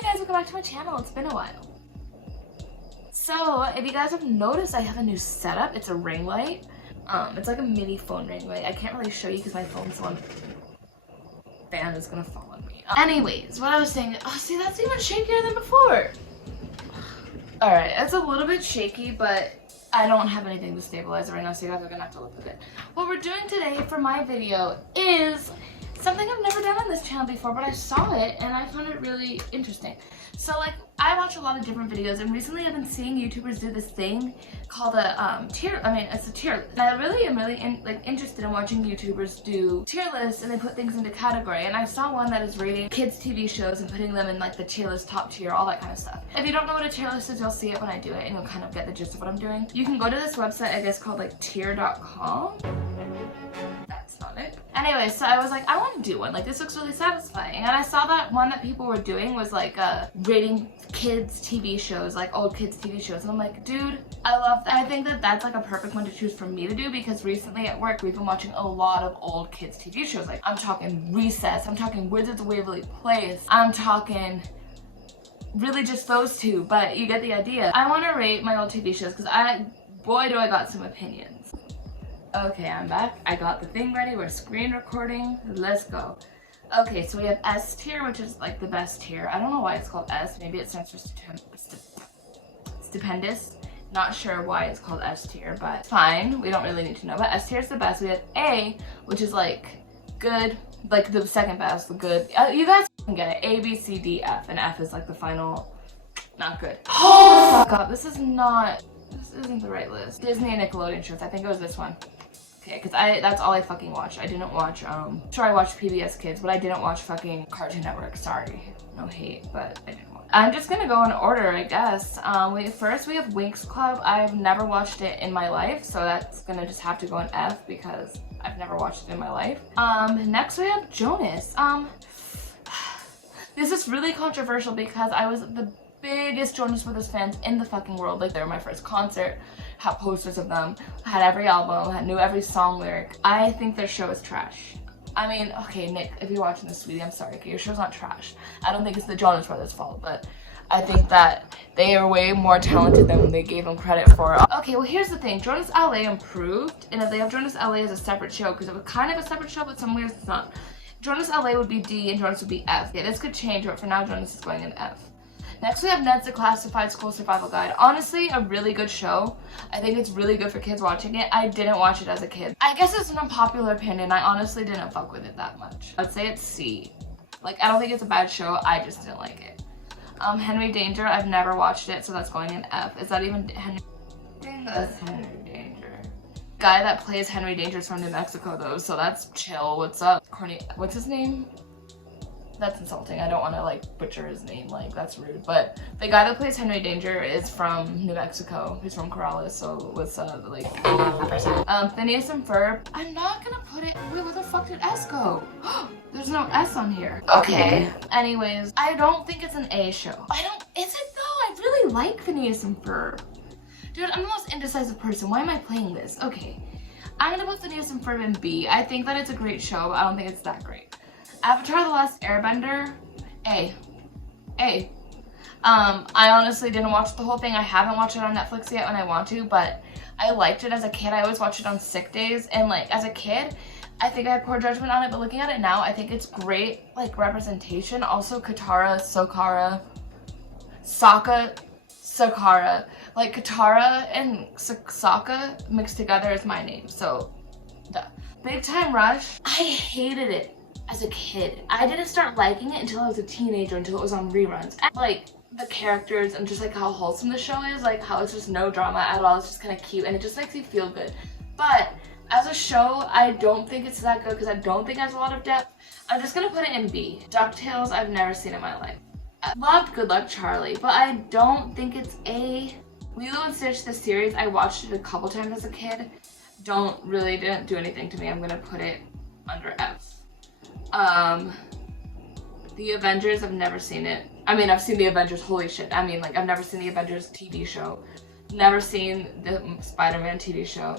Hi guys, welcome back to my channel. It's been a while. So, if you guys have noticed, I have a new setup. It's a ring light. It's like a mini phone ring light. I can't really show you because my phone's on. Fan is gonna fall on me. Anyways, what I was saying. Oh, see, that's even shakier than before. All right, it's a little bit shaky, but I don't have anything to stabilize it right now, so you guys are gonna have to look at it. What we're doing today for my video is something I've never done on this channel before, but I saw it and I found it really interesting. So like, I watch a lot of different videos, and recently I've been seeing YouTubers do this thing called a tier. I mean, it's a tier list. And I really am interested in watching YouTubers do tier lists, and they put things into category. And I saw one that is rating kids TV shows and putting them in like the tier list, top tier, all that kind of stuff. If you don't know what a tier list is, you'll see it when I do it, and you'll kind of get the gist of what I'm doing. You can go to this website, I guess called like tier.com. That's not it. Anyway, so I was like, I want to do one. Like, this looks really satisfying. And I saw that one that people were doing was like rating kids TV shows, like old kids TV shows. And I'm like, dude, I love that. I think that that's like a perfect one to choose for me to do, because recently at work we've been watching a lot of old kids TV shows. Like, I'm talking Recess, I'm talking Wizards of Waverly Place, I'm talking really just those two, but you get the idea. I want to rate my old TV shows because boy do I got some opinions. Okay, I'm back. I got the thing ready. We're screen recording. Let's go. Okay, so we have S tier, which is like the best tier. I don't know why it's called S. Maybe it stands for stupendous. Not sure why it's called S tier, but fine. We don't really need to know. But S tier is the best. We have A, which is like good, like the second best, the good. You guys can get it. A, B, C, D, F, and F is like the final. Not good. Oh, fuck up. This isn't the right list. Disney and Nickelodeon shows. I think it was this one. Okay, because that's all I fucking watched. I didn't watch, sure I watched PBS Kids, but I didn't watch fucking Cartoon Network. Sorry. No hate, but I didn't watch. I'm just gonna go in order, I guess. First we have Winx Club. I've never watched it in my life, so that's gonna just have to go in F because I've never watched it in my life. Next we have Jonas. This is really controversial because I was the biggest Jonas Brothers fans in the fucking world. Like, they were my first concert, had posters of them, had every album, knew every song lyric. I think their show is trash. I mean, okay, Nick, if you're watching this, sweetie, I'm sorry, okay, your show's not trash. I don't think it's the Jonas Brothers' fault, but I think that they are way more talented than they gave them credit for. Okay, well, here's the thing. Jonas LA improved, and if they have Jonas LA as a separate show, because it was kind of a separate show, but some ways it's not. Jonas LA would be D, and Jonas would be F. Yeah, this could change, but for now, Jonas is going in F. Next we have Ned's Declassified School Survival Guide. Honestly, a really good show. I think it's really good for kids watching it. I didn't watch it as a kid. I guess it's an unpopular opinion. I honestly didn't fuck with it that much. I'd say it's C. Like, I don't think it's a bad show. I just didn't like it. Henry Danger, I've never watched it, so that's going in F. Is that even Henry? That's Henry Danger. Guy that plays Henry Danger is from New Mexico though, so that's chill. What's up? What's his name? That's insulting. I don't want to like butcher his name, like that's rude. But the guy that plays Henry Danger is from New Mexico. He's from Corrales, so what's like 80%. Phineas and Ferb. I'm not gonna put it. Wait, where the fuck did S go? There's no S on here. Okay. Anyways, I don't think it's an A show. Is it though? I really like Phineas and Ferb. Dude, I'm the most indecisive person. Why am I playing this? Okay. I'm gonna put Phineas and Ferb in B. I think that it's a great show, but I don't think it's that great. Avatar: The Last Airbender, A. I honestly didn't watch the whole thing. I haven't watched it on Netflix yet when I want to, but I liked it as a kid. I always watched it on sick days, and like as a kid, I think I had poor judgment on it, but looking at it now, I think it's great like representation. Also Katara, Sakara. Like Katara and Sokka mixed together is my name, so duh. Big Time Rush, I hated it. As a kid, I didn't start liking it until I was a teenager, until it was on reruns. And, like, the characters and just like how wholesome the show is, like how it's just no drama at all, it's just kind of cute and it just makes you feel good. But as a show, I don't think it's that good because I don't think it has a lot of depth. I'm just gonna put it in B. DuckTales, I've never seen in my life. I loved Good Luck Charlie, but I don't think it's A. Lilo and Stitch, the series, I watched it a couple times as a kid. Didn't do anything to me. I'm gonna put it under F. The Avengers, I've never seen it. I mean, I've seen the Avengers, holy shit. I mean, like, I've never seen the Avengers TV show. Never seen the Spider-Man TV show.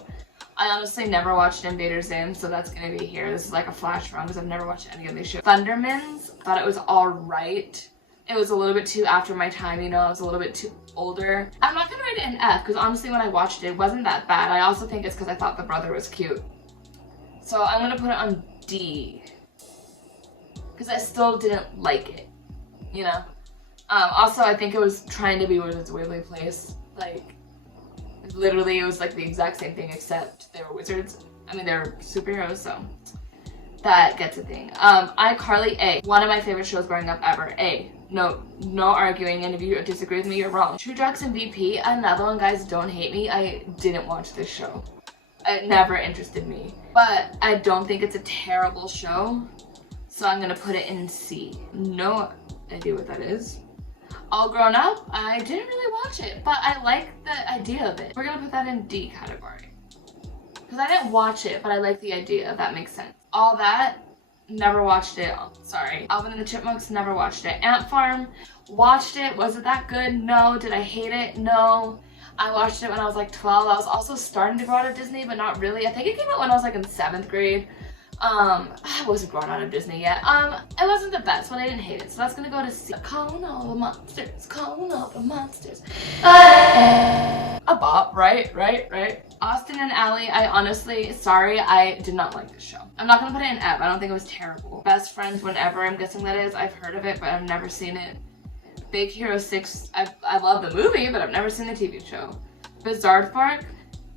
I honestly never watched Invader Zim, so that's gonna be here. This is like a flash run because I've never watched any of these shows. Thundermans, thought it was alright. It was a little bit too after my time, you know, I was a little bit too older. I'm not gonna rate it an F, because honestly when I watched it, it wasn't that bad. I also think it's because I thought the brother was cute. So I'm gonna put it on D, because I still didn't like it, you know? Also, I think it was trying to be Wizards of Waverly Place. Like, literally it was like the exact same thing, except they were wizards. I mean, they're superheroes, so that gets a thing. iCarly, A. One of my favorite shows growing up ever. A. No arguing, and if you disagree with me, you're wrong. True Jackson VP, another one, guys, don't hate me. I didn't watch this show. It never interested me. But I don't think it's a terrible show, so I'm gonna put it in C. No idea what that is. All Grown Up, I didn't really watch it, but I like the idea of it. We're gonna put that in D category. Because I didn't watch it, but I like the idea, if that makes sense. All That, never watched it. Sorry. Alvin and the Chipmunks, never watched it. Ant Farm, watched it. Was it that good? No. Did I hate it? No. I watched it when I was like 12. I was also starting to grow out of Disney, but not really. I think it came out when I was like in 7th grade. I wasn't growing out of Disney yet. It wasn't the best, but I didn't hate it. So that's gonna go to C. Calling all the monsters, calling all the monsters. A bop, right? Austin and Ally, I honestly, sorry, I did not like this show. I'm not gonna put it in F. I don't think it was terrible. Best Friends Whenever, I'm guessing that is. I've heard of it, but I've never seen it. Big Hero 6, I love the movie, but I've never seen the TV show. Bizarre Fark?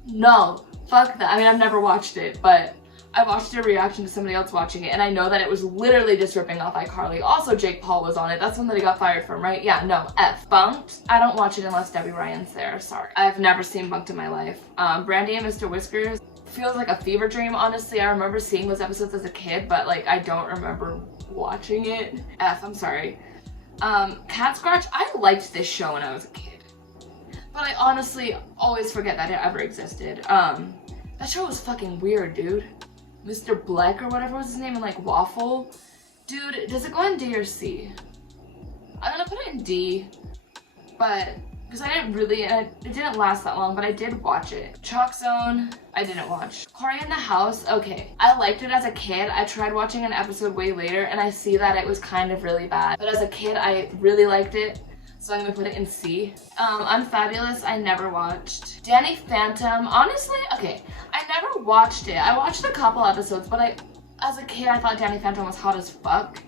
No, fuck that. I mean, I've never watched it, but I watched a reaction to somebody else watching it, and I know that it was literally just ripping off iCarly. Also, Jake Paul was on it. That's one that he got fired from, right? Yeah, no. F. Bunked? I don't watch it unless Debbie Ryan's there. Sorry. I've never seen Bunked in my life. Brandy and Mr. Whiskers feels like a fever dream, honestly. I remember seeing those episodes as a kid, but like I don't remember watching it. F. I'm sorry. Cat Scratch? I liked this show when I was a kid, but I honestly always forget that it ever existed. That show was fucking weird, dude. Mr. Black or whatever was his name, and like Waffle. Dude, does it go in D or C? I'm gonna put it in D, but because I didn't really, it didn't last that long, but I did watch it. Chalk Zone, I didn't watch. Cory in the House, okay. I liked it as a kid. I tried watching an episode way later, and I see that it was kind of really bad. But as a kid, I really liked it, so I'm gonna put it in C. Unfabulous, I never watched. Danny Phantom, honestly, okay, I never watched it. I watched a couple episodes, but as a kid, I thought Danny Phantom was hot as fuck.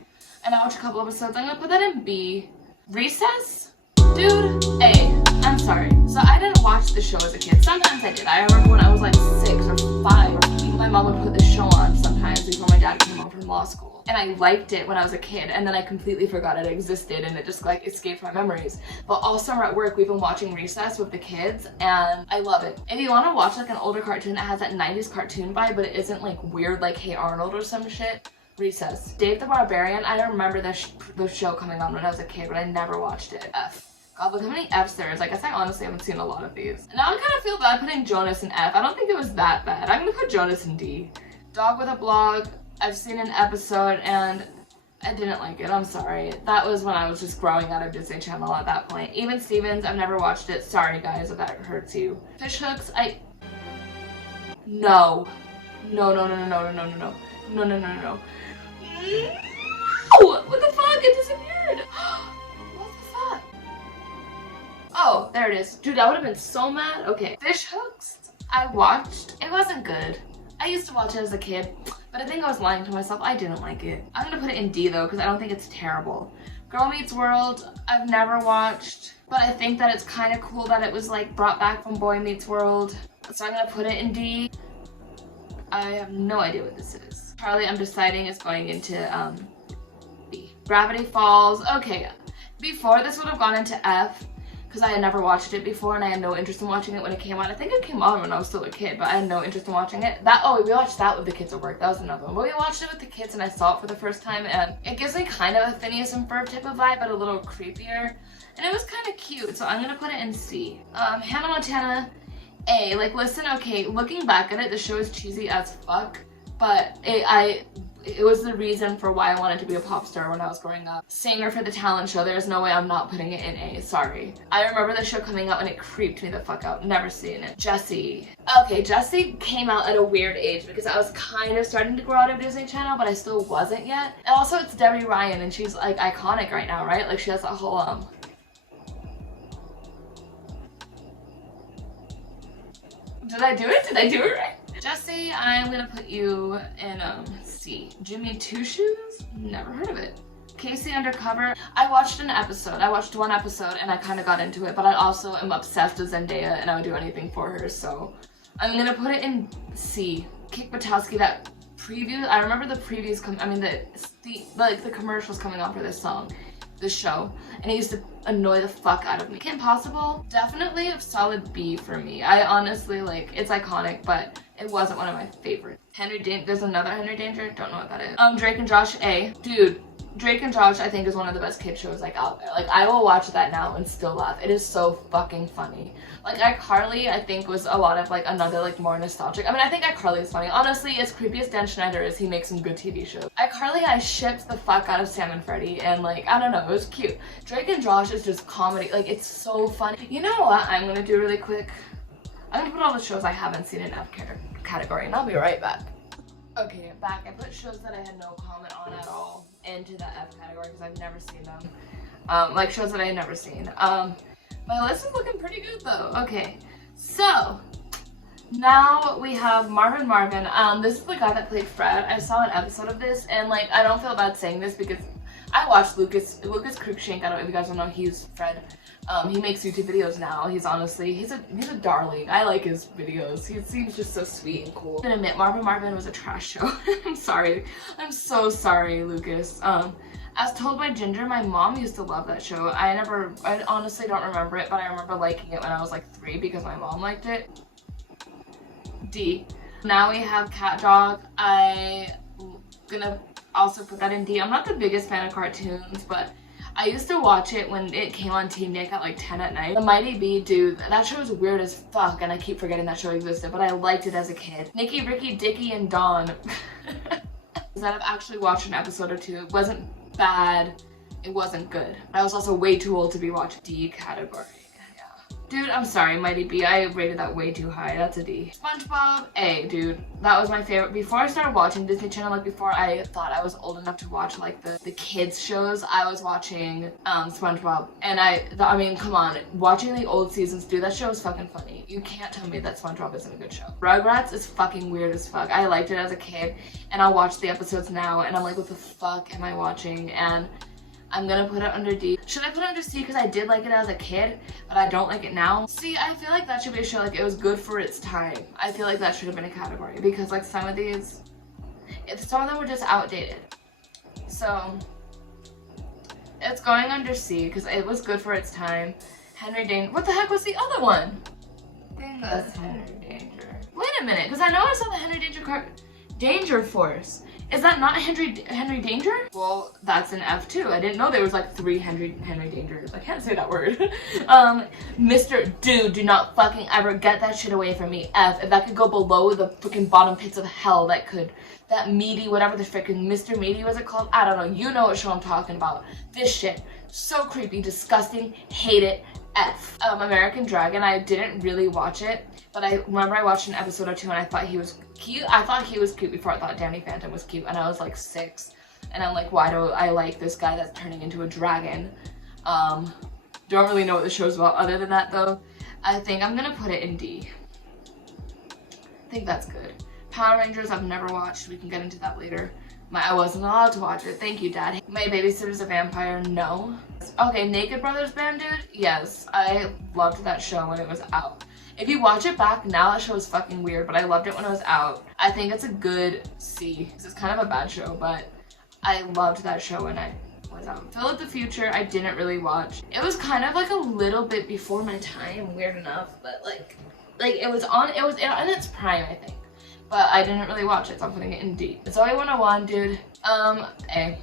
And I watched a couple episodes. I'm gonna put that in B. Recess? Dude, A. I'm sorry. So I didn't watch the show as a kid. Sometimes I did. I remember when I was like 6 or 5, my mom would put the show on sometimes before my dad came home from law school. And I liked it when I was a kid, and then I completely forgot it existed, and it just like escaped my memories. But all summer at work, we've been watching Recess with the kids, and I love it. If you want to watch like an older cartoon that has that 90s cartoon vibe, but it isn't like weird like Hey Arnold or some shit, Recess. Dave the Barbarian, I remember the show coming on when I was a kid, but I never watched it. F. God, look how many F's there is. I guess I honestly haven't seen a lot of these. Now I kind of feel bad putting Jonas in F. I don't think it was that bad. I'm gonna put Jonas in D. Dog with a Blog, I've seen an episode and I didn't like it. I'm sorry. That was when I was just growing out of Disney Channel at that point. Even Stevens, I've never watched it. Sorry guys if that hurts you. Fish Hooks, No. No. What the fuck? It disappeared. What the fuck? Oh, there it is. Dude, I would have been so mad. Okay. Fish Hooks, I watched. It wasn't good. I used to watch it as a kid, but I think I was lying to myself. I didn't like it. I'm gonna put it in D though, because I don't think it's terrible. Girl Meets World, I've never watched, but I think that it's kind of cool that it was like brought back from Boy Meets World. So I'm gonna put it in D. I have no idea what this is. Charlie, I'm deciding, is going into B. Gravity Falls, okay. Before this would have gone into F, because I had never watched it before and I had no interest in watching it when it came on. I think it came on when I was still a kid, but I had no interest in watching it. We watched that with the kids at work. That was another one. But we watched it with the kids and I saw it for the first time, and it gives me kind of a Phineas and Ferb type of vibe, but a little creepier. And it was kind of cute, so I'm gonna put it in C. Hannah Montana, A. Like, listen, okay, looking back at it, the show is cheesy as fuck, but it was the reason for why I wanted to be a pop star when I was growing up. Singer for the talent show, there's no way I'm not putting it in A, sorry. I remember the show coming out and it creeped me the fuck out, never seen it. Jessie. Okay, Jessie came out at a weird age because I was kind of starting to grow out of Disney Channel, but I still wasn't yet. And also it's Debbie Ryan and she's like iconic right now, right? Like she has that whole Did I do it? Did I do it right? Jessie, I'm gonna put you in C. Jimmy Two Shoes? Never heard of it. Casey Undercover. I watched an episode. I watched one episode and I kind of got into it, but I also am obsessed with Zendaya and I would do anything for her, so I'm gonna put it in C. Kick Buttowski, that preview. I remember the previews the commercials coming on for this song, this show, and it used to annoy the fuck out of me. Kim Possible, definitely a solid B for me. I honestly like, it's iconic, but it wasn't one of my favorites. There's another Henry Danger, don't know what that is. Drake and Josh, A. Dude, Drake and Josh I think is one of the best kid shows like out there. Like I will watch that now and still laugh. It is so fucking funny. Like iCarly I think was a lot of like another like more nostalgic. I mean I think iCarly is funny. Honestly, as creepy as Dan Schneider is, he makes some good TV shows. iCarly I shipped the fuck out of Sam and Freddie and like I don't know, it was cute. Drake and Josh is just comedy. Like it's so funny. You know what I'm gonna do really quick? I'm gonna put all the shows I haven't seen in F category and I'll be right back. Okay, I'm back. I put shows that I had no comment on at all into the F category because I've never seen them. Like shows that I had never seen. My list is looking pretty good though. Okay, so now we have Marvin. This is the guy that played Fred. I saw an episode of this and like I don't feel bad saying this because I watched Lucas Cruikshank. I don't know if you guys don't know, he's Fred. He makes YouTube videos now. He's honestly, he's a darling. I like his videos. He seems just so sweet and cool. I'm gonna admit, Marvin was a trash show. I'm sorry. I'm so sorry, Lucas. As told by Ginger, my mom used to love that show. I honestly don't remember it, but I remember liking it when I was like 3 because my mom liked it. D. Now we have Cat Dog. I'm gonna also put that in D. I'm not the biggest fan of cartoons, but I used to watch it when it came on Teen Nick at like 10 at night. The Mighty Bee, dude, that show was weird as fuck and I keep forgetting that show existed, but I liked it as a kid. Nikki, Ricky, Dickie, and Dawn. That I've actually watched an episode or two. It wasn't bad, it wasn't good. I was also way too old to be watching D category. Dude, I'm sorry, Mighty Bee, I rated that way too high. That's a D. SpongeBob, A, dude. That was my favorite. Before I started watching Disney Channel, like before I thought I was old enough to watch like the kids shows, I was watching SpongeBob. And I mean, come on, watching the old seasons, dude, that show is fucking funny. You can't tell me that SpongeBob isn't a good show. Rugrats is fucking weird as fuck. I liked it as a kid, and I'll watch the episodes now, and I'm like, what the fuck am I watching? And I'm gonna put it under D. Should I put it under C because I did like it as a kid, but I don't like it now? See, I feel like that should be a show, like it was good for its time. I feel like that should have been a category because like some of them were just outdated. So it's going under C because it was good for its time. Henry Danger. What the heck was the other one? That's Henry Danger. Wait a minute, because I know I saw the Henry Danger card. Danger Force. Is that not Henry Danger? Well, that's an F too. I didn't know there was like 3 Henry Dangers. I can't say that word. Mr. Dude, do not fucking ever get that shit away from me. F. If that could go below the freaking bottom pits of hell, that meaty, whatever the freaking Mr. Meaty was it called? I don't know. You know what show I'm talking about. This shit. So creepy, disgusting, hate it. F. American Dragon, I didn't really watch it, but I remember I watched an episode or two and I thought he was cute. I thought he was cute before I thought Danny Phantom was cute, and I was like 6. And I'm like, why do I like this guy that's turning into a dragon? Don't really know what the show's about other than that though. I think I'm gonna put it in D. I think that's good. Power Rangers, I've never watched. We can get into that later. I wasn't allowed to watch it. Thank you, Dad. My Babysitter's a Vampire, no. Okay, Naked Brothers Band, dude? Yes, I loved that show when it was out. If you watch it back now, that show is fucking weird, but I loved it when it was out. I think it's a good C. This is kind of a bad show, but I loved that show when I was out. Phil of the Future, I didn't really watch. It was kind of like a little bit before my time, weird enough, but like it was in its prime, I think. But I didn't really watch it, so I'm putting it in D. Zoe 101, dude. A.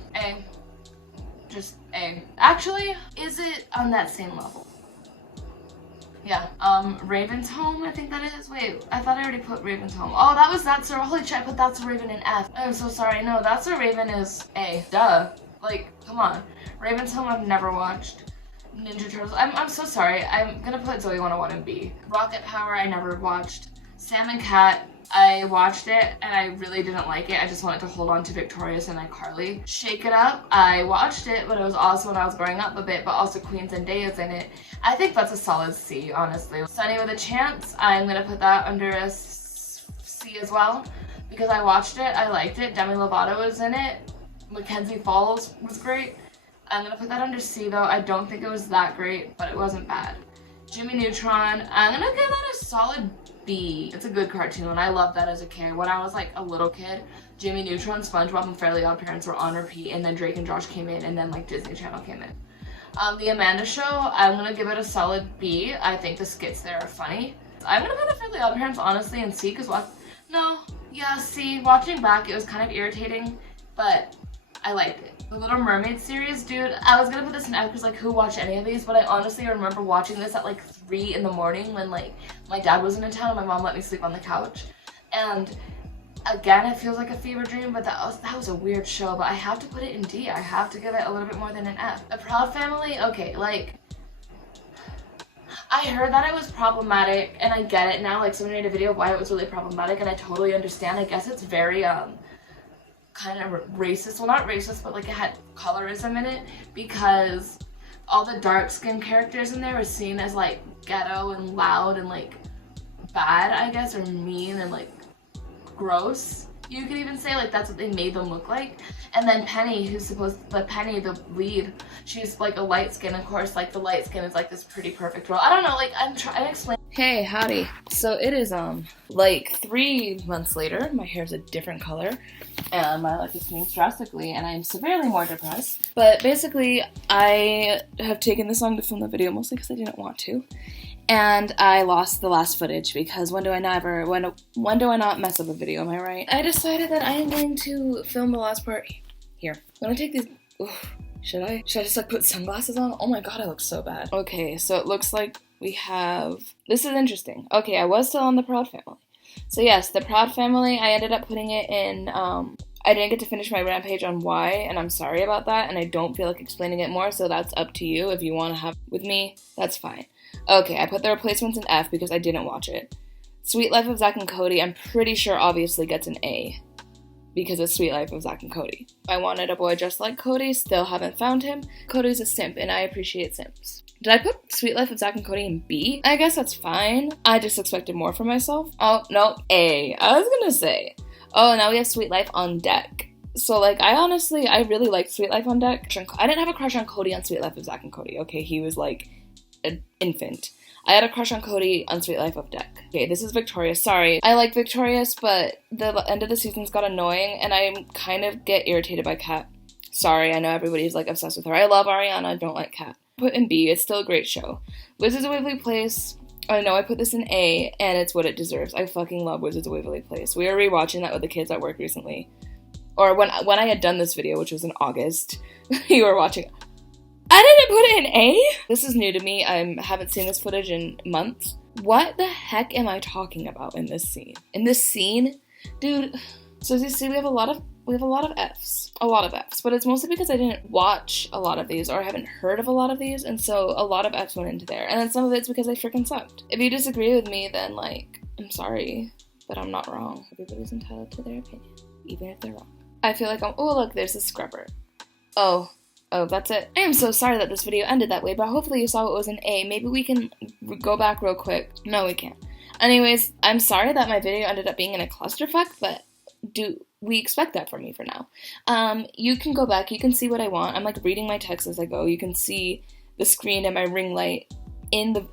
Just A. Actually, is it on that same level? Yeah, Raven's Home, I think that is. Wait, I thought I already put Raven's Home. Oh, that was That's So, holy shit, I put That's So Raven in F. I'm so sorry. No, That's So Raven is A. Duh. Like, come on. Raven's Home I've never watched. Ninja Turtles, I'm so sorry. I'm gonna put Zoe 101 in B. Rocket Power I never watched. Sam and Cat, I watched it and I really didn't like it. I just wanted to hold on to Victorious and iCarly. Shake It Up, I watched it, but it was also when I was growing up a bit, but also Queen Zendaya's in it. I think that's a solid C, honestly. Sunny with a Chance, I'm gonna put that under a C as well, because I watched it, I liked it. Demi Lovato was in it. Mackenzie Falls was great. I'm gonna put that under C though. I don't think it was that great, but it wasn't bad. Jimmy Neutron, I'm gonna give that a solid B. It's a good cartoon and I loved that as a kid. When I was like a little kid, Jimmy Neutron, SpongeBob, and Fairly Odd Parents were on repeat, and then Drake and Josh came in, and then like Disney Channel came in. The Amanda Show, I'm gonna give it a solid B. I think the skits there are funny. I'm gonna put the Fairly Odd Parents honestly in C, because C. Watching back, it was kind of irritating, but I liked it. The Little Mermaid series, dude, I was gonna put this in F because like who watched any of these, but I honestly remember watching this at like 3 in the morning when like my dad wasn't in town and my mom let me sleep on the couch. And again, it feels like a fever dream, but that was a weird show, but I have to put it in D. I have to give it a little bit more than an F. The Proud Family, okay, like, I heard that it was problematic, and I get it now, like someone made a video of why it was really problematic, and I totally understand. I guess it's very, kind of racist. Well, not racist, but like it had colorism in it, because all the dark-skinned characters in there were seen as like ghetto and loud and like bad, I guess, or mean and like gross. You could even say, like, that's what they made them look like. And then Penny, Penny, the lead, she's like a light skin. Of course, like the light skin is like this pretty perfect role. I don't know, like I'm trying to explain. Hey, howdy. So it is like 3 months later. My hair's a different color, and my life has changed drastically, and I'm severely more depressed. But basically, I have taken this long to film the video, mostly because I didn't want to. And I lost the last footage because when do I not mess up a video, am I right? I decided that I am going to film the last part here. I'm gonna take these, should I just like put sunglasses on? Oh my god, I look so bad. Okay, so it looks like we have, this is interesting. Okay, I was still on the Proud Family. So yes, the Proud Family, I ended up putting it in, I didn't get to finish my rampage on why, and I'm sorry about that, and I don't feel like explaining it more, so that's up to you. If you want to have with me, that's fine. Okay, I put the replacements in F because I didn't watch it. Sweet Life of Zack and Cody, I'm pretty sure obviously gets an A because it's Sweet Life of Zack and Cody. I wanted a boy just like Cody, still haven't found him. Cody's a simp and I appreciate simps. Did I put Sweet Life of Zack and Cody in B? I guess that's fine. I just expected more from myself. Oh, no, A. I was gonna say. Oh, now we have Sweet Life on deck. So, like, I really liked Sweet Life on deck. I didn't have a crush on Cody on Sweet Life of Zack and Cody. Okay, he was like an infant. I had a crush on Cody on Sweet Life of Deck. Okay, this is Victorious. Sorry. I like Victorious, but the end of the season's got annoying, and I kind of get irritated by Kat. Sorry, I know everybody's like obsessed with her. I love Ariana, don't like Kat. Put in B, it's still a great show. Wizards of Waverly Place, I know I put this in A, and it's what it deserves. I fucking love Wizards of Waverly Place. We were rewatching that with the kids at work recently. Or when I had done this video, which was in August, you were watching. I didn't put it in A? This is new to me. I haven't seen this footage in months. What the heck am I talking about in this scene? In this scene? Dude, so as you see, we have a lot of Fs. A lot of Fs. But it's mostly because I didn't watch a lot of these, or I haven't heard of a lot of these, and so a lot of Fs went into there. And then some of it's because I freaking sucked. If you disagree with me, then, like, I'm sorry, but I'm not wrong. Everybody's entitled to their opinion, even if they're wrong. I feel like oh, look, there's a scrubber. Oh, that's it. I am so sorry that this video ended that way, but hopefully you saw it was an A. Maybe we can go back real quick. No, we can't. Anyways, I'm sorry that my video ended up being in a clusterfuck, but we expect that from me for now. You can go back. You can see what I want. I'm, like, reading my text as I go. You can see the screen and my ring light in the...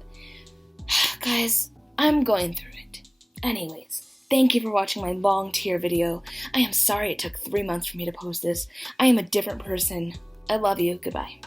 Guys, I'm going through it. Anyways. Thank you for watching my long tier video. I am sorry it took 3 months for me to post this. I am a different person. I love you. Goodbye.